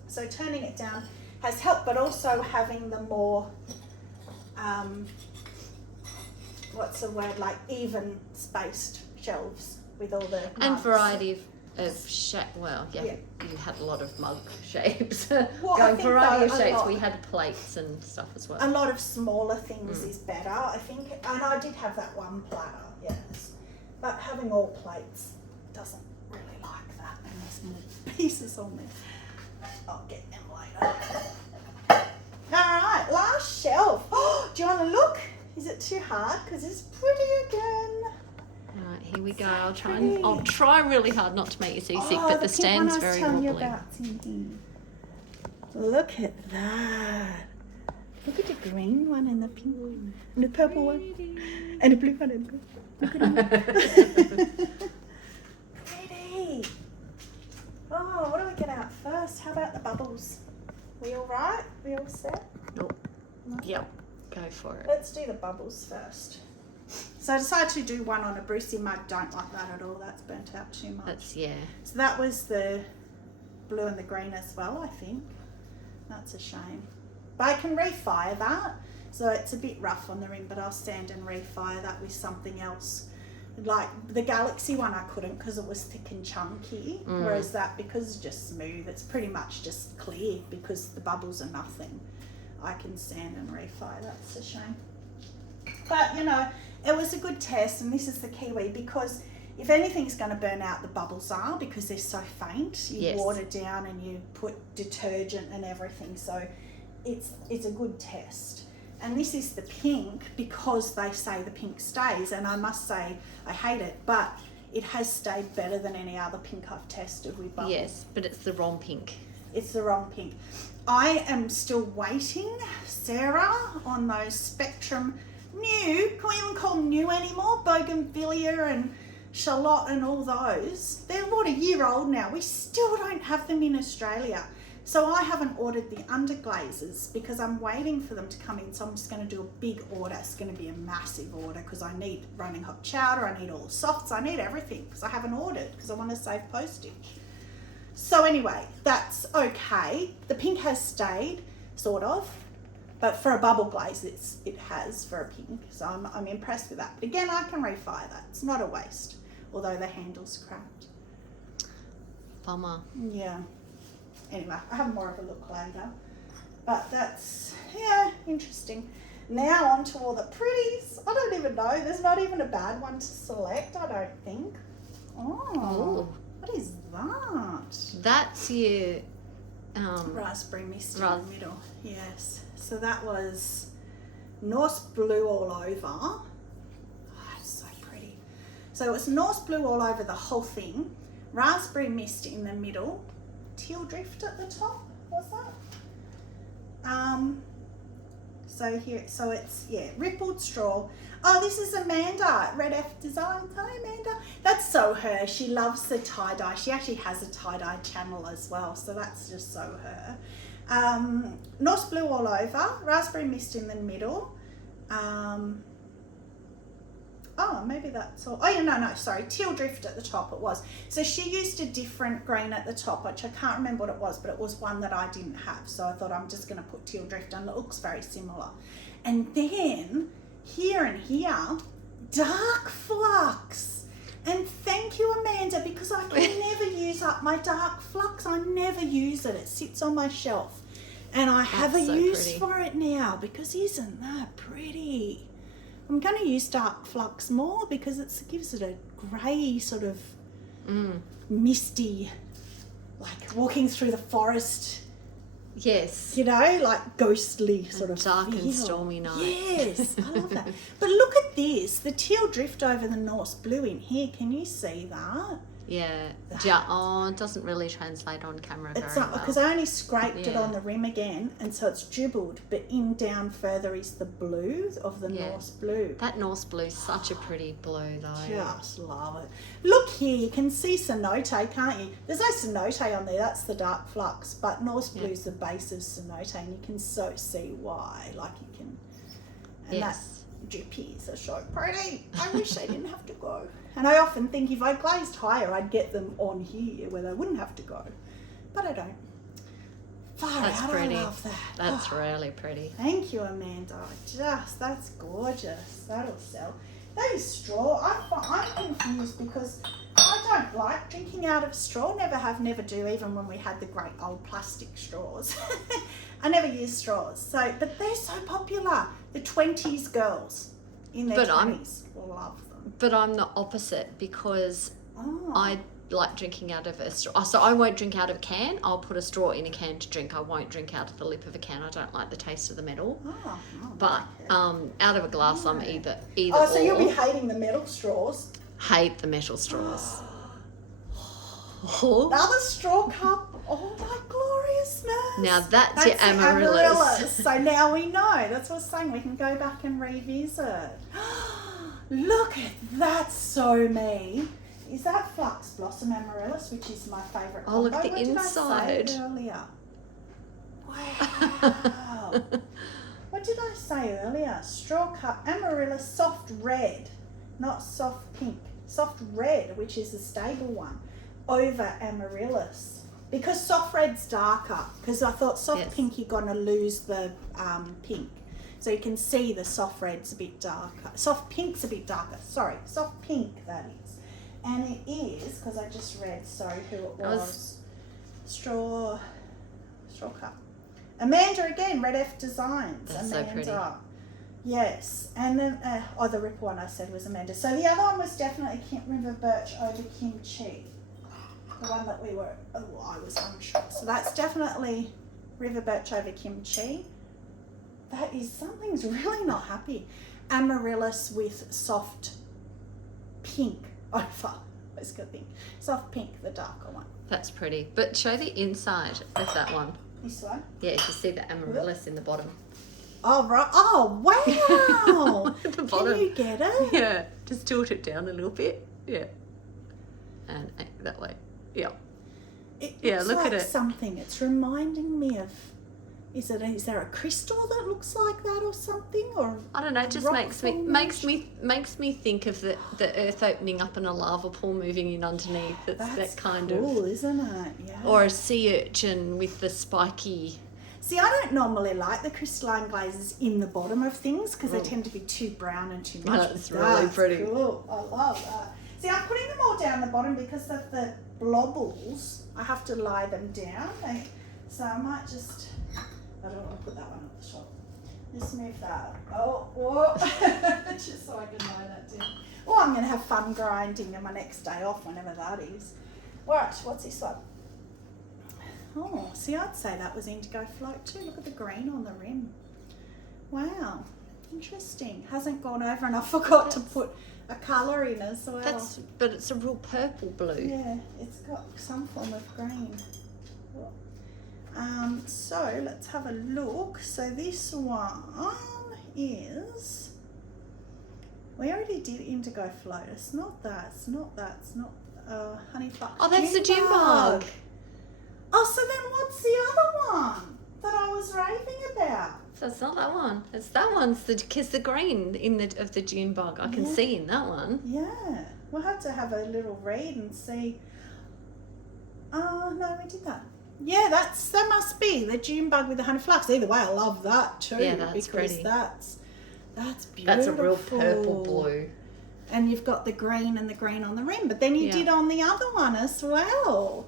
So turning it down has helped, but also having the more, what's the word, like even spaced shelves with all the And mugs. variety of shape. Well, yeah, you had a lot of mug shapes. Well, Going variety of shapes. lot. We had plates and stuff as well. A lot of smaller things is better, I think. And I did have that one platter, yes. But having all plates doesn't really like that. And there's more pieces on there. I'll get them later. Alright, last shelf. Oh, do you want to look? Is it too hard? Because it's pretty again. Alright, here we go. I'll try really hard not to make you seasick, but the stand's very wobbly. Look at that. Look at the green one and the pink one. And the purple one. And the blue one. Look at them. Pretty. Oh, what do we get out first? How about the bubbles? We all right? We all set? Nope. No? Yep. Go for it. Let's do the bubbles first. So I decided to do one on a Brucey mug. Don't like that at all. That's burnt out too much. So that was the blue and the green as well, I think. That's a shame. But I can refire that. So it's a bit rough on the rim, but I'll stand and refire that with something else. Like the Galaxy one I couldn't because it was thick and chunky. Whereas that, because it's just smooth, it's pretty much just clear because the bubbles are nothing. I can sand and refire. That's a shame. But, you know, it was a good test, and this is the Kiwi, because if anything's going to burn out, the bubbles are, because they're so faint. You water down and you put detergent and everything, so it's a good test. And this is the pink because they say the pink stays, and I must say I hate it, but it has stayed better than any other pink I've tested with bubbles. Yes, but it's the wrong pink. It's the wrong pink. I am still waiting, Sarah, on those Spectrum new, can we even call them new anymore? Bougainvillea and Charlotte and all those. They're about a year old now. We still don't have them in Australia. So I haven't ordered the underglazes because I'm waiting for them to come in. So I'm just going to do a big order. It's going to be a massive order because I need running hot chowder. I need all the softs. I need everything because I haven't ordered because I want to save postage. So anyway, that's okay. The pink has stayed, sort of. But for a bubble glaze, it has for a pink. So I'm impressed with that. But again, I can refire that. It's not a waste. Although the handle's cracked. Bummer. Yeah. Anyway, I have more of a look later. But that's, yeah, interesting. Now on to all the pretties. I don't even know. There's not even a bad one to select, I don't think. Oh, what is that? That's your... raspberry mist in the middle. Yes. So that was Norse blue all over. Oh, it's so pretty. So it's Norse blue all over the whole thing. Raspberry mist in the middle. Teal drift at the top. What's that? So here, so it's, rippled straw. Oh, this is Amanda, Red F Designs. Hi, Amanda. That's so her. She loves the tie-dye. She actually has a tie-dye channel as well, so that's just so her. Norse blue all over, raspberry mist in the middle. Oh, maybe that's all. Oh, yeah, no, sorry. Teal drift at the top, it was. So she used a different green at the top, which I can't remember what it was, but it was one that I didn't have. So I thought I'm just going to put teal drift, and it looks very similar. And then here and here, dark flux. And thank you, Amanda, because I can never use up my dark flux. I never use it. It sits on my shelf. And I have a use for it now, because isn't that pretty? I'm going to use dark flux more because it gives it a grey sort of misty, like walking through the forest. Yes. You know, like ghostly sort of dark feel. and stormy night. Yes, I love that. But look at this, the teal drift over the Norse blue in here. Can you see that? Yeah. It doesn't really translate on camera very well. Because I only scraped it on the rim again, and so it's dribbled, but in down further is the blue of the Norse blue. That Norse blue's such a pretty blue though. Just love it. Look here, you can see cenote, can't you? There's no cenote on there, that's the dark flux, but Norse blue's the base of cenote, and you can so see why. Like you can, and that drippies are so pretty. I wish they didn't have to go. And I often think if I glazed higher, I'd get them on here where they wouldn't have to go. But I don't. That's pretty. I love that. That's really pretty. Thank you, Amanda. That's gorgeous. That'll sell. Those straw, I'm confused because I don't like drinking out of straw. Never have, never do, even when we had the great old plastic straws. I never use straws. But they're so popular. The 20s girls in their 20s will love them. But I'm the opposite because I like drinking out of a straw. So I won't drink out of a can. I'll put a straw in a can to drink. I won't drink out of the lip of a can. I don't like the taste of the metal. But out of a glass, I'm either Oh, so you'll be hating the metal straws. Hate the metal straws. Another straw cup. Oh my gloriousness. Now that's your amaryllis. So now we know. That's what I was saying. We can go back and revisit. Look at that, so me. Is that Flux Blossom Amaryllis, which is my favourite combo? Oh, look at the inside. Did I say earlier? Wow. What did I say earlier? Straw cup Amaryllis soft red, not soft pink. Soft red, which is the stable one, over Amaryllis. Because soft red's darker, because I thought soft pink you're going to lose the pink. So you can see the soft red's a bit darker. Soft pink's a bit darker. Sorry, soft pink that is. And it is, because I just read, sorry, who it was. Straw cup. Amanda again, Red F Designs. That's Amanda. so pretty. Yes. And then, the ripple one I said was Amanda. So the other one was definitely River Birch over Kimchi. The one that I was unsure. So that's definitely River Birch over Kimchi. That is, something's really not happy. Amaryllis with soft pink over. Let's go pink. Soft pink, the darker one. That's pretty. But show the inside of that one. This one? Yeah, you can see the amaryllis in the bottom. Oh, right. Oh, wow. At the bottom. Can you get it? Yeah. Just tilt it down a little bit. Yeah. And that way. Yeah. It looks look at like it. Something. It's reminding me of. Is there a crystal that looks like that or something? Or I don't know. It just makes me think of the earth opening up and a lava pool moving in underneath. That's that kind cool, of. Isn't it? Yeah. Or a sea urchin with the spiky. See, I don't normally like the crystalline glazes in the bottom of things because they tend to be too brown and too much. That's really pretty. Cool. I love that. See, I'm putting them all down the bottom because of the blobbles. I have to lie them down. So I might just. I don't want to put that one at the top. Just move that. Oh, whoa. Just so I can lie that down. Oh, I'm going to have fun grinding on my next day off, whenever that is. Right, what's this one? Oh, see, I'd say that was Indigo Float too. Look at the green on the rim. Wow, interesting. Hasn't gone over, and I forgot to put a colour in as well. But it's a real purple blue. Yeah, it's got some form of green. So let's have a look. So this one is, we already did indigo float. It's not that, it's not that, it's not honey flux. Oh, that's the June bug. Oh, so then what's the other one that I was raving about? So it's not that one. It's that one's because the green of the June bug I can see in that one. Yeah, we'll have to have a little read and see. Oh no, we did that. Yeah, that must be the June bug with the honey flux. Either way, I love that too. Yeah, that's because pretty. That's beautiful. That's a real purple blue. And you've got the green and the green on the rim, but then you did on the other one as well.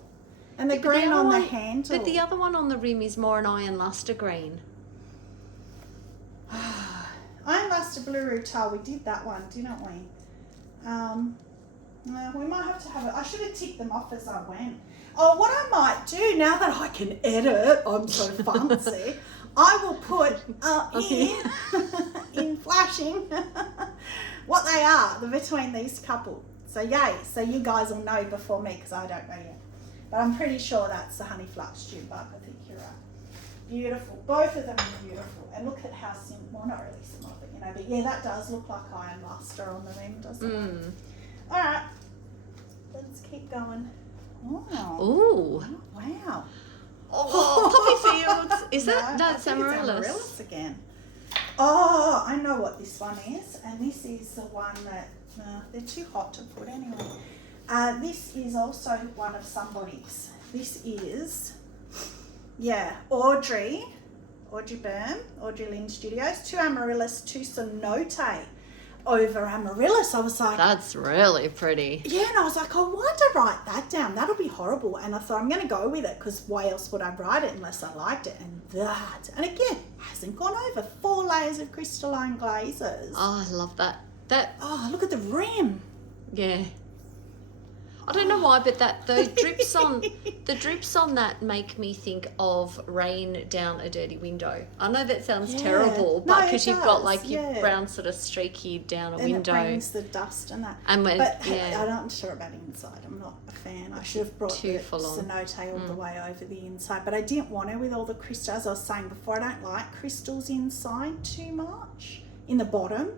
And the green on the handle. But the other one on the rim is more an iron luster green. Iron luster blue rutile, we did that one, didn't we? We might have to have it. I should have ticked them off as I went. Oh, what I might do now that I can edit, I'm so fancy, I will put in flashing what they are, the between these couple. So yay, so you guys will know before me because I don't know yet. But I'm pretty sure that's the honey flux June bug. I think you're right. Beautiful. Both of them are beautiful. And look at how simple, well not really small, but you know, but yeah, that does look like iron luster on the rim, doesn't it? All right, let's keep going. Oh. Ooh. Wow. Oh, poppy fields. Is that? No, it's I think amaryllis. It's amaryllis again. Oh, I know what this one is. And this is the one that, they're too hot to put anyway. This is also one of somebody's. This is, Audrey Byrne, Audrey Lynn Studios, 2 amaryllis, 2 cenote over amaryllis. I was like, that's really pretty. Yeah, and I was like, I want to write that down. That'll be horrible. And I thought, I'm going to go with it because why else would I write it unless I liked it? And again, hasn't gone over. 4 layers of crystalline glazes. Oh, I love that. Oh, look at the rim. Yeah. I don't know why, but the drips on that make me think of rain down a dirty window. I know that sounds terrible, but because you've got like your brown sort of streaky down a window. And it brings the dust and that. And when, but I'm not sure about inside. I'm not a fan. I should have brought the cenote all the way over the inside, but I didn't want to with all the crystals. As I was saying before, I don't like crystals inside too much in the bottom.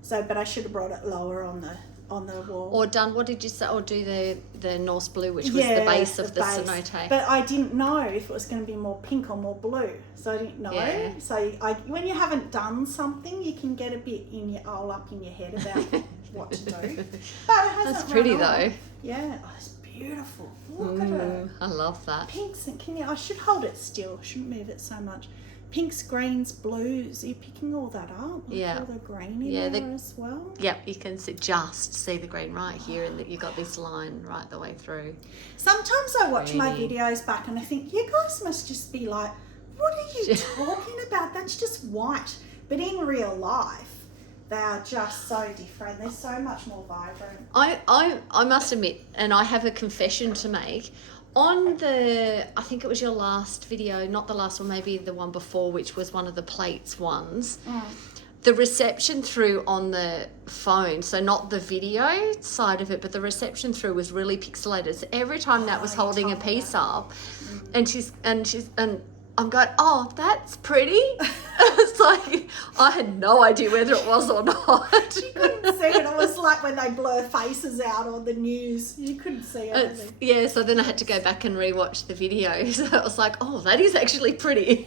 So, but I should have brought it lower on the wall. Or done, what did you say? Or do the Norse blue, which was the base of the cenote. But I didn't know if it was going to be more pink or more blue. So I didn't know. Yeah. So when you haven't done something, you can get a bit all up in your head about what to do. But it hasn't. That's pretty though. Yeah. Oh, it's beautiful. Look at it. I love that. Pinks, and I should hold it still. I shouldn't move it so much. Pinks, greens, blues. Are you picking all that up? Like all the green in there as well? Yep, you can see the green right here, and you got this line right the way through. Sometimes I watch my videos back and I think, you guys must just be like, what are you talking about? That's just white. But in real life, they are just so different. They're so much more vibrant. I must admit, and I have a confession to make. On I think it was your last video, not the last one, maybe the one before, which was one of the plates ones. The reception through on the phone, so not the video side of it, but the reception through was really pixelated. So every time Nat was holding a piece up, and I'm going, oh, that's pretty. It's like, I had no idea whether it was or not. You couldn't see it. It was like when they blur faces out on the news. You couldn't see it. Yeah, so then I had to go back and rewatch the video. So I was like, oh, that is actually pretty.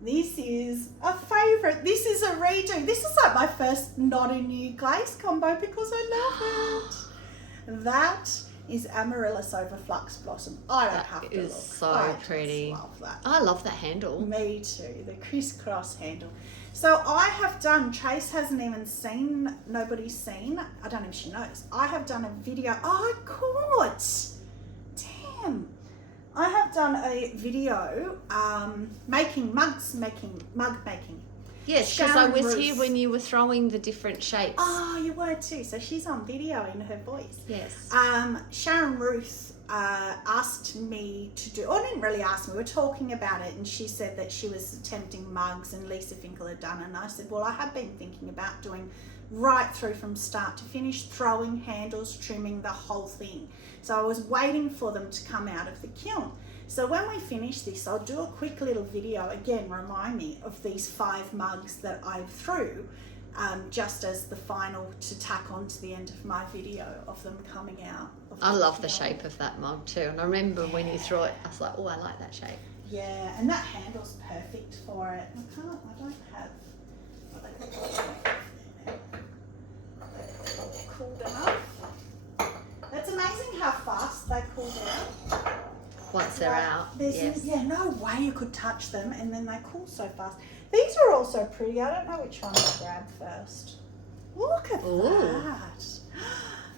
This is a favourite. This is a redo. This is like my first not a new glaze combo because I love it. That is amaryllis over flux blossom. I don't have to look. That is so pretty. I love that. I love that handle. Me too. The crisscross handle. So I have done, Chase hasn't even seen, nobody's seen, I don't know if she knows. I have done a video. Oh, I caught. Damn. I have done a video making mug making. Yes, because I was here when you were throwing the different shapes. Oh, you were too. So she's on video in her voice. Yes. Sharon Ruth asked me to do, or didn't really ask me, we were talking about it, and she said that she was attempting mugs and Lisa Finkel had done, and I said, well, I have been thinking about doing right through from start to finish, throwing handles, trimming the whole thing. So I was waiting for them to come out of the kiln. So when we finish this, I'll do a quick little video, again, remind me of these 5 mugs that I threw, just as the final to tack on to the end of my video of them coming out. I love the shape of that mug too. And I remember when you threw it, I was like, oh, I like that shape. Yeah, and that handle's perfect for it. I don't have, what they call it, cooled enough. That's amazing how fast they cool down. Once they're out, yes. Yeah, no way you could touch them, and then they cool so fast. These are also pretty. I don't know which one to grab first. Look at that.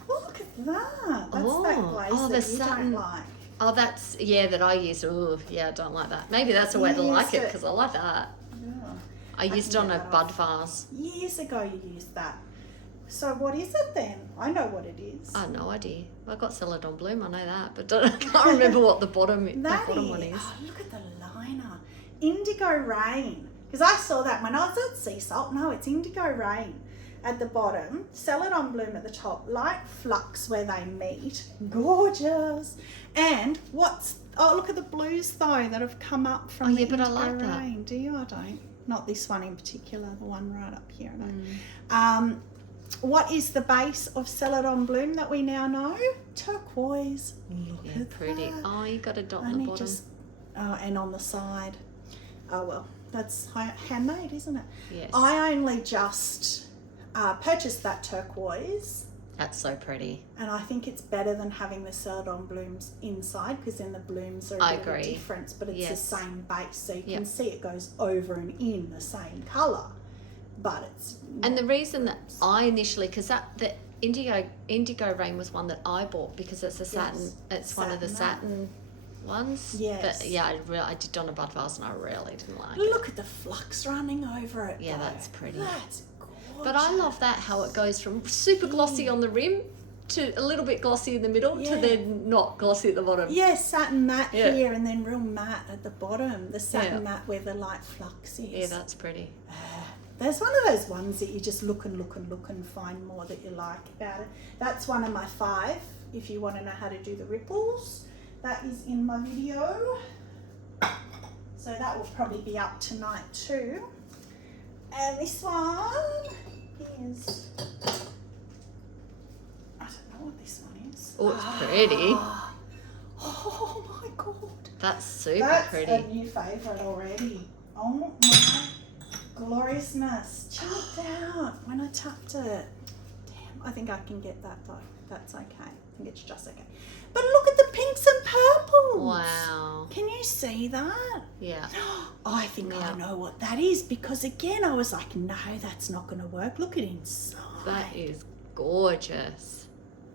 Look at that. That's that glaze that you don't like. Oh, that's, that I use. Oh, yeah, I don't like that. Maybe that's a way to like it, because I like that. Yeah. I used it on a bud vase. Years ago you used that. So what is it then? I know what it is. I have no idea. I got Celadon Bloom, I know that, but I can't remember what the bottom one is. Oh, look at the liner. Indigo Rain. Because I saw that when I was at Sea Salt. No, it's Indigo Rain at the bottom. Celadon Bloom at the top. Light Flux where they meet. Gorgeous. And look at the blues though that have come up from the but I Indigo like Rain. that. Do you? I don't. Not this one in particular, the one right up here. I don't. What is the base of Celadon Bloom that we now know? Turquoise. Look at pretty. that. Oh, you got a dot on the bottom. And on the side. Oh well, that's handmade, isn't it? Yes. I only just purchased that turquoise. That's so pretty. And I think it's better than having the Celadon Blooms inside, because then the blooms are a bit of a difference, but it's the same base, so you can see it goes over and in the same colour. But it's and the reason that I initially, because the Indigo Rain was one that I bought because it's a satin. It's one of the satin ones. Yes. But yeah, I did on a bud vase and I really didn't like it. Look at the flux running over it. Yeah, though. that's pretty. That's gorgeous. But I love that how it goes from super glossy on the rim to a little bit glossy in the middle to then not glossy at the bottom. Yeah, satin matte here and then real matte at the bottom. The satin matte where the light flux is. Yeah, that's pretty. There's one of those ones that you just look and find more that you like about it. That's one of my 5. If you want to know how to do the ripples, that is in my video. So that will probably be up tonight too. And this one is, I don't know what this one is. Oh, it's pretty. Oh my God. That's super pretty. That's a new favourite already. Oh my gloriousness. Chopped out when I tapped it. Damn, I think I can get that though. That's okay. I think it's just okay. But look at the pinks and purples. Wow. Can you see that? Yeah. I think I know what that is, because again, I was like, no, that's not going to work. Look at inside. That is gorgeous.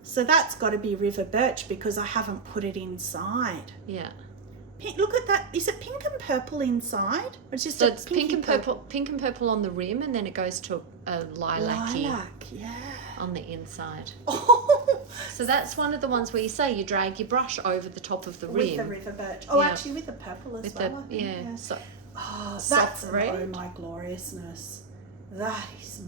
So that's got to be river birch because I haven't put it inside. Yeah. Look at that. Is it pink and purple inside? Or it's just so it's pink and purple on the rim, and then it goes to a lilac-y on the inside. Oh. So that's one of the ones where you say you drag your brush over the top of the rim. With the river birch. Oh, actually with the purple as well. I think. Yeah. So, that's oh my gloriousness. That is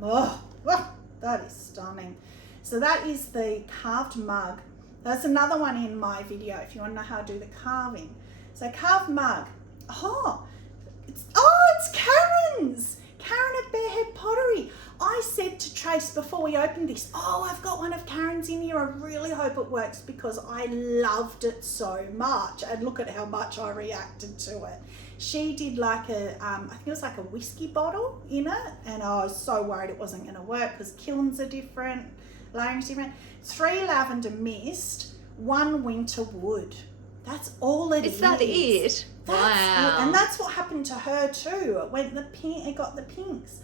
that is stunning. So that is the carved mug. That's another one in my video if you want to know how to do the carving. So carved mug. It's Karen's. Karen at Barehead Pottery. I said to Trace before we opened this, I've got one of Karen's in here. I really hope it works because I loved it so much. And look at how much I reacted to it. She did like I think it was like a whiskey bottle in it. And I was so worried it wasn't going to work because kilns are different, layers different. 3 lavender mist, 1 winter wood. That's all it is. Is that it? Wow. And that's what happened to her too. It went it got the pinks.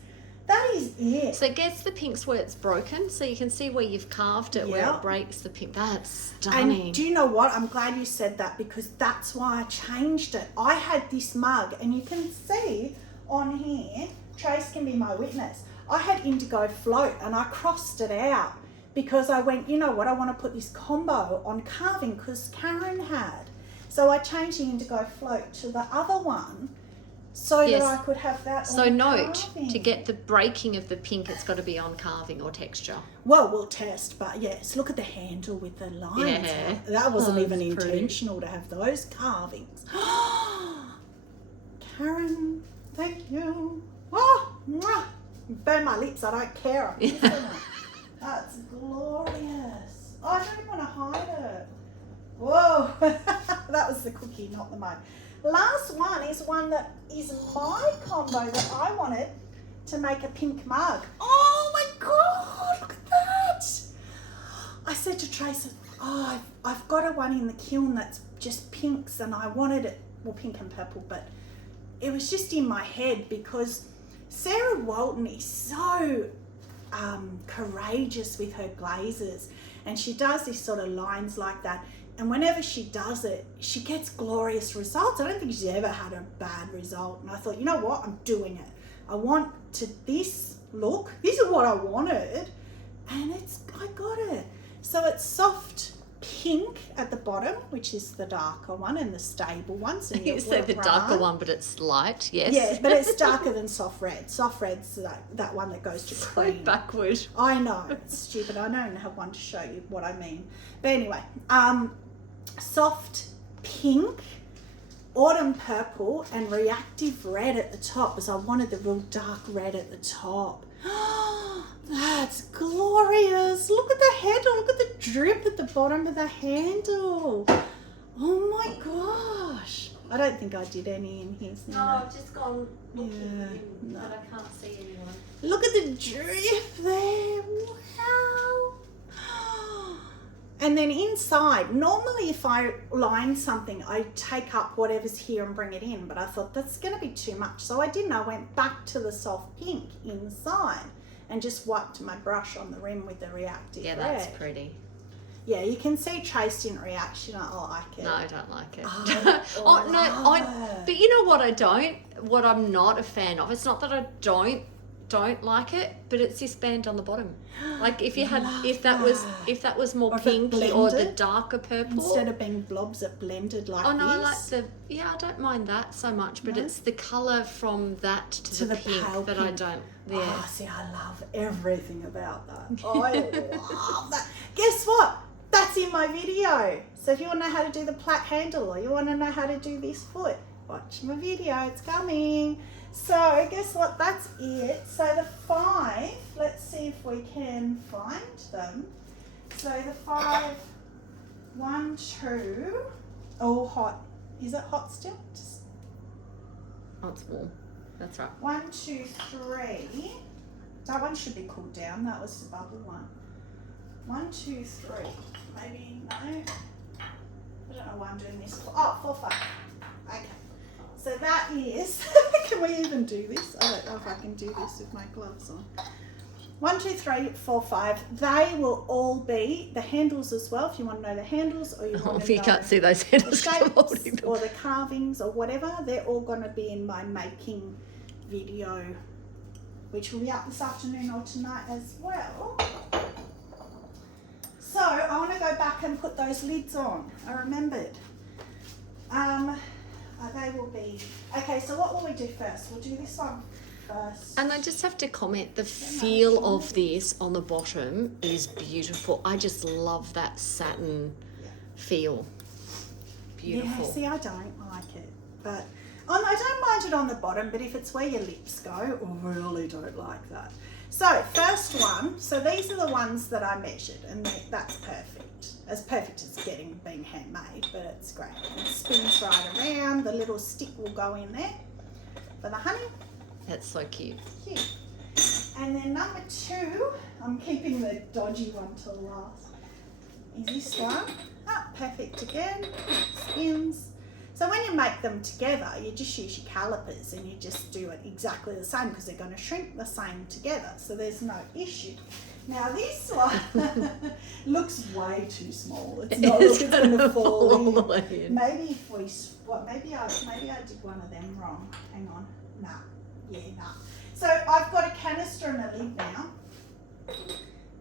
That is it. So it gets the pinks where it's broken, so you can see where you've carved it, where it breaks the pink. That's stunning. And do you know what? I'm glad you said that because that's why I changed it. I had this mug, and you can see on here, Trace can be my witness. I had indigo float, and I crossed it out because I went, you know what? I want to put this combo on carving because Karen had. So I changed the indigo float to the other one so Yes. that I could have that So on note, carving. to get the breaking of the pink, it's got to be on carving or texture. Well, we'll test, but yes, look at the handle with the lines. Yeah. That wasn't Oh, even it's pretty. intentional to have those carvings. Karen, thank you. Oh, mwah. Burn my lips, I don't care. That's glorious. Oh, I don't even want to hide it. Whoa, that was the cookie, not the mug. Last one is one that is my combo that I wanted to make a pink mug. Oh my God, look at that. I said to Tracy, oh, I've got a one in the kiln that's just pinks, and I wanted it, well, pink and purple, but it was just in my head because Sarah Walton is so courageous with her glazes, and she does these sort of lines like that, and whenever she does it, she gets glorious results. I don't think she's ever had a bad result, and I thought, you know what, I'm doing it. I want to this look, this is what I wanted, and I got it. So it's soft pink at the bottom, which is the darker one, and the stable one. So You said the darker one, but it's light, yes. Yeah, but it's darker than soft red. Soft red's that one that goes to cream. Backward. I know, it's stupid. I don't have one to show you what I mean. But anyway, soft pink, autumn purple, and reactive red at the top, because I wanted the real dark red at the top. That's glorious. Look at the handle. Look at the drip at the bottom of the handle. Oh my gosh. I don't think I did any in here. No, I've just gone looking no. but I can't see anyone. Look at the drip there. Wow. And then inside, normally if I line something, I take up whatever's here and bring it in, but I thought that's going to be too much. So I didn't. I went back to the soft pink inside and just wiped my brush on the rim with the reactive red. Yeah, that's pretty. Yeah, you can see Trace didn't react. She don't like it. No, I don't like it. Oh, no, but you know what what I'm not a fan of, it's not that I don't like it, but it's this band on the bottom. Like if you had, if that was more Or if it pinky or the blended, darker purple. Instead of being blobs, it blended like Oh no, this. I like I don't mind that so much, but it's the colour from that to the pink pale that pink. I don't. Yeah. Oh, see, I love everything about that. I love that. Guess what? That's in my video. So if you want to know how to do the plait handle, or you want to know how to do this foot, watch my video. It's coming. So guess what? That's it. So the 5, let's see if we can find them. So the 5, 1, 2, all hot. Is it hot still? Oh, it's warm. That's right. 1, 2, 3. That one should be cooled down. That was the bubble one. 1, 2, 3. Maybe no. I don't know why I'm doing this. Oh, 4, 5. Okay. So that is. Can we even do this? I don't know if I can do this with my gloves on. 1, 2, 3, 4, 5. They will all be the handles as well. If you want to know the handles, or you want If to you know can't see those the handles, I'm holding shapes them. or the carvings or whatever, they're all going to be in my making video, which will be up this afternoon or tonight as well. So I want to go back and put those lids on. I remembered. They will be okay. So what will we do first? We'll do this one first. And I just have to comment, the feel of this on the bottom is beautiful. I just love that satin feel. Beautiful. Yeah, see, I don't like it, but I don't mind it on the bottom, but if it's where your lips go, I really don't like that. So first one, so these are the ones that I measured, and that's perfect. As perfect as being handmade, but it's great. It spins right around, the little stick will go in there for the honey. That's so cute. Cute. And then number 2, I'm keeping the dodgy one till last, is this one. Ah, perfect again, spins. So when you make them together, you just use your calipers and you just do it exactly the same, because they're going to shrink the same together, so there's no issue. Now this one looks way too small. It's not like it's going to fall in. Maybe if we, maybe I did one of them wrong. Hang on. Nah. So I've got a canister and a lid now.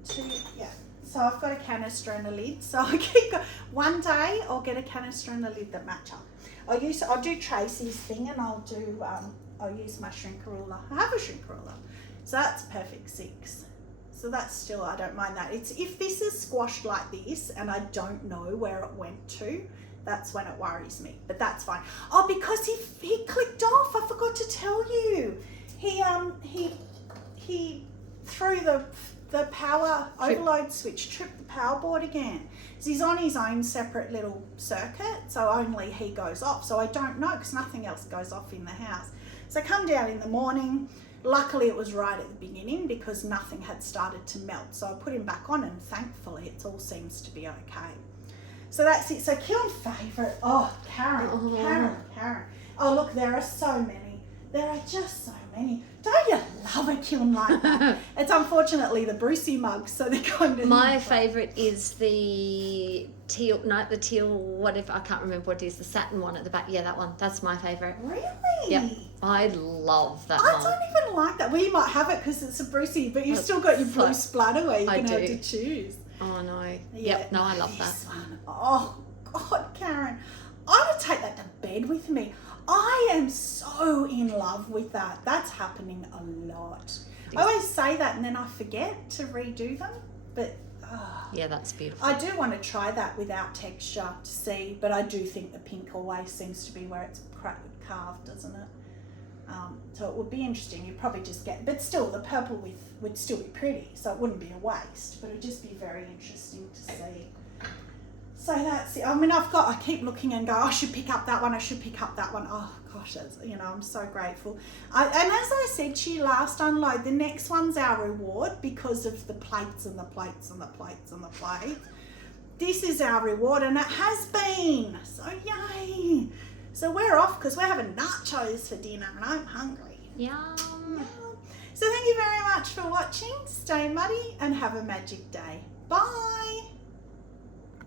So I've got a canister and a lid. So I keep going. One day I'll get a canister and a lid that match up. I'll do Tracy's thing, and I'll use my shrink ruler. I have a shrink ruler, so that's perfect 6. So that's still, I don't mind that. It's if this is squashed like this and I don't know where it went to, that's when it worries me. But that's fine. Oh, because he clicked off. I forgot to tell you. He threw the power overload switch, tripped the power board again. So he's on his own separate little circuit, so only he goes off. So I don't know because nothing else goes off in the house. So I come down in the morning. Luckily it was right at the beginning because nothing had started to melt. So I put him back on and thankfully it all seems to be okay. So that's it. So kiln favourite. Oh, Karen. Oh, look, there are so many. There are just so many. Don't you love a kiln like that? It's unfortunately the Brucey mugs, so they're kind of... My favourite is the teal, whatever, I can't remember what it is, the satin one at the back. Yeah, that one. That's my favourite. Really? Yep. I love that I one. don't even like that. Well, you might have it because it's a Brucey, but you've still got your blue splatter where you can have to choose. Oh, no. Yeah, Yep, no, I love that. One. Oh, God, Karen. I would take that to bed with me. I am so in love with that. That's happening a lot. I always say that and then I forget to redo them. But yeah, that's beautiful. I do want to try that without texture to see, but I do think the pink always seems to be where it's carved, doesn't it? So it would be interesting. You'd probably just get, but still the purple would still be pretty, so it wouldn't be a waste, but it would just be very interesting to see. So that's it. I mean, I keep looking and go, I should pick up that one. Oh gosh, I'm so grateful. And as I said to you last unload, the next one's our reward because of the plates and the plates and the plates and the plates. This is our reward, and it has been. So yay. So we're off because we're having nachos for dinner and I'm hungry. Yum. So thank you very much for watching. Stay muddy and have a magic day. Bye.